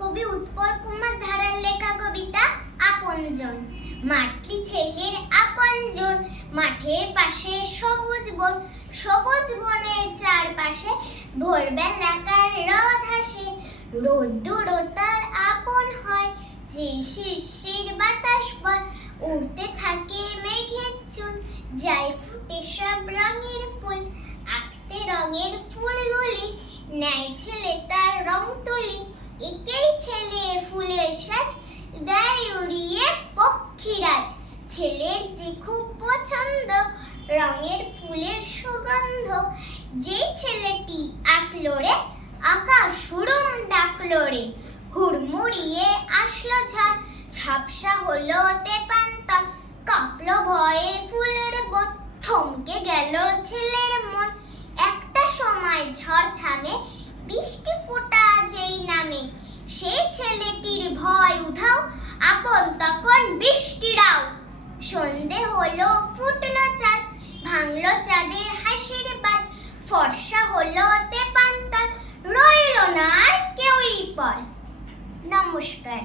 কবি উৎপল কুমার ধারার লেখা কবিতা আপনজন। মাটি ছেলের আপনজন, মাঠের পাশে সবুজ বন, সবুজ বনের চারপাশে ভোরবেলাকার রথ আসে। রোদ্দুর তার আপন হয়, যে শিশির বাতাস বয় উড়তে থাকে মেঘের চুল, যায় ফুটে সব রঙের ফুল। আঁকতে রঙের ফুলগুলি নেয় ছেলের যে খুব পছন্দ, রঙের ফুলের সুগন্ধ। যে ছেলেটি আঁকলো রে আকাশ সুরম ডাকলো রে। হুড়মুড়িয়ে আসলো ঝড় ঝাপসা হলো তেপান্তর কাঁপলো ভয়ে ফুলের বন থমকে গেল ছেলের মন। একটা সময় ঝড় থামে, বৃষ্টি ফোঁটা যেই নামে। সেই ছেলেটির ভয় উধাও ভাঙলো চাঁদের হাসির বাদ ফর্সা হলো তেপান্তর রইল না আর কেউই পর। নমস্কার।